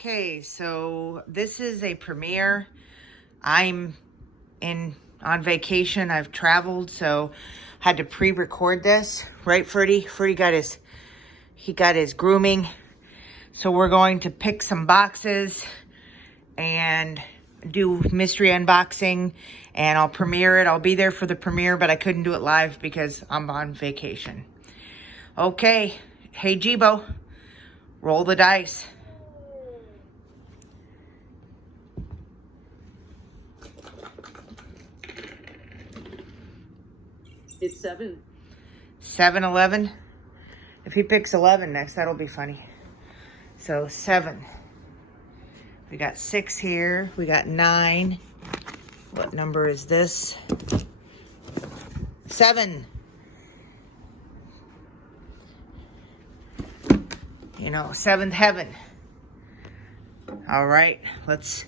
Okay, so this is a premiere. I'm on vacation. I've traveled, so had to pre-record this. Right, Ferdy? Ferdy got his grooming. So we're going to pick some boxes and do mystery unboxing, and I'll premiere it. I'll be there for the premiere, but I couldn't do it live because I'm on vacation. Okay, hey Jibo, roll the dice. It's 7. 7, 11. If he picks 11 next, that'll be funny. So 7. We got 6 here. We got 9. What number is this? 7. You know, 7th heaven. All right, let's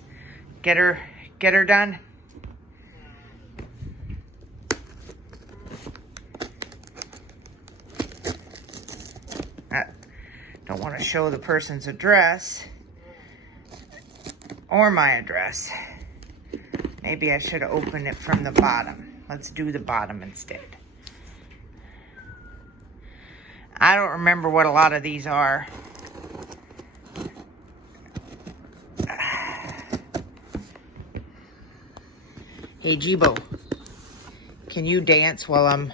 get her done. Don't want to show the person's address or my address. Maybe I should have opened it from the bottom. Let's do the bottom instead. I don't remember what a lot of these are. Hey Jibo, can you dance while I'm,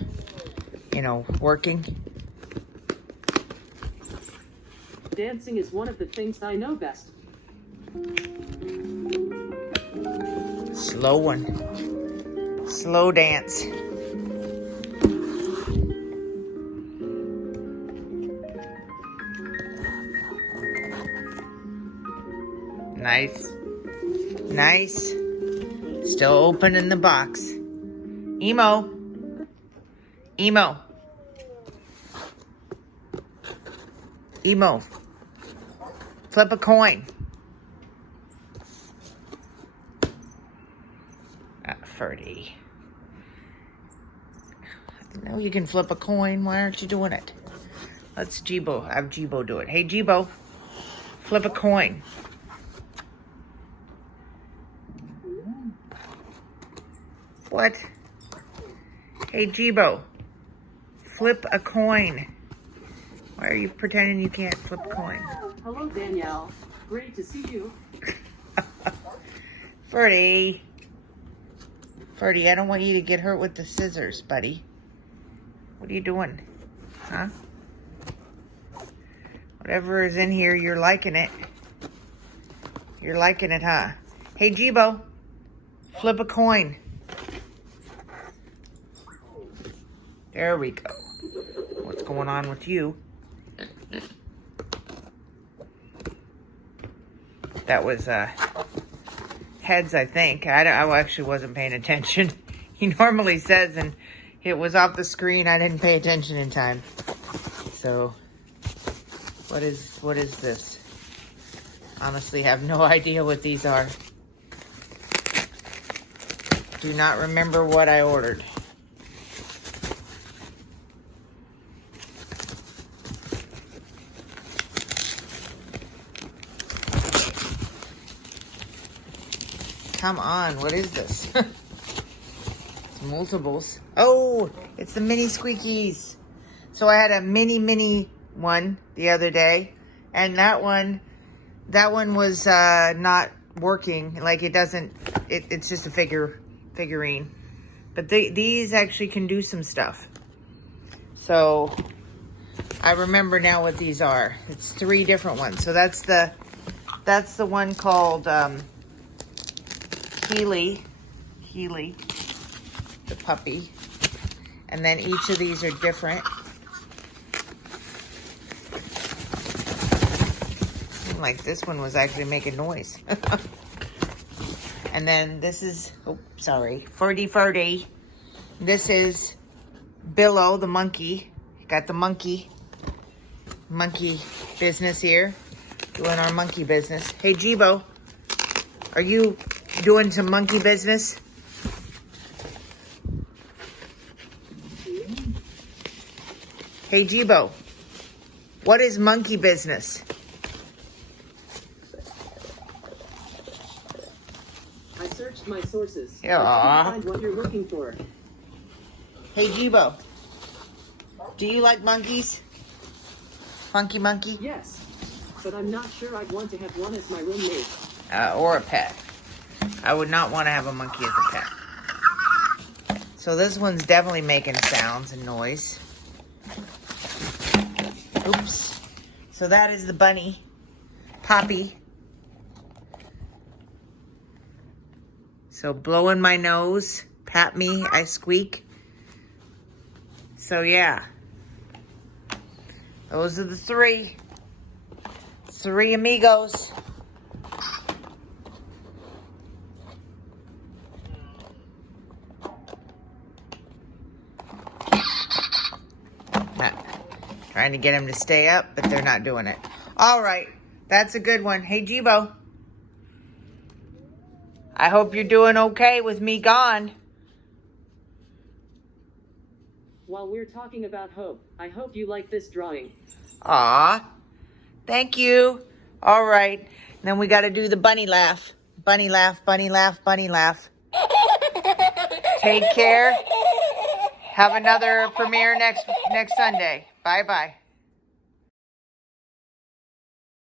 working? Dancing is one of the things I know best. Slow one. Slow dance. Nice. Nice. Still open in the box. Emo. Emo. Emo. Flip a coin. Ferdy. I know you can flip a coin. Why aren't you doing it? Let's have Jibo do it. Hey, Jibo. Flip a coin. What? Hey, Jibo. Flip a coin. Why are you pretending you can't flip a coin? Hello, Danielle. Great to see you. Ferdy, I don't want you to get hurt with the scissors, buddy. What are you doing? Huh? Whatever is in here, you're liking it. You're liking it, huh? Hey, Jibo, flip a coin. There we go. What's going on with you? That was heads, I think. I actually wasn't paying attention. He normally says, and it was off the screen. I didn't pay attention in time. So, what is this? Honestly, have no idea what these are. Do not remember what I ordered. Come on, what is this? It's multiples. Oh, it's the mini squeakies. So I had a mini one the other day, and that one was not working. Like it's just a figurine. But these actually can do some stuff. So I remember now what these are. It's 3 different ones. So that's the one called Healy, the puppy. And then each of these are different. Seemed like this one was actually making noise. And then this is, Ferdy. This is Billo, the monkey. Got the monkey business here. Doing our monkey business. Hey, Jibo, are you doing some monkey business? Hey, Jibo, what is monkey business? checked my sources. Yeah. I couldn't find what you're looking for. Hey, Jibo. Do you like monkeys? Funky monkey? Yes, but I'm not sure I'd want to have one as my roommate. Or a pet. I would not want to have a monkey as a pet. So this one's definitely making sounds and noise. Oops. So that is the bunny. Poppy. So blow in my nose. Pat me. I squeak. So yeah. Those are the three. Three amigos. Trying to get him to stay up, but they're not doing it. All right. That's a good one. Hey, Jibo. I hope you're doing okay with me gone. While we're talking about hope, I hope you like this drawing. Aw. Thank you. All right. Then we got to do the bunny laugh. Bunny laugh, bunny laugh, bunny laugh. Take care. Have another premiere next Sunday. Bye-bye.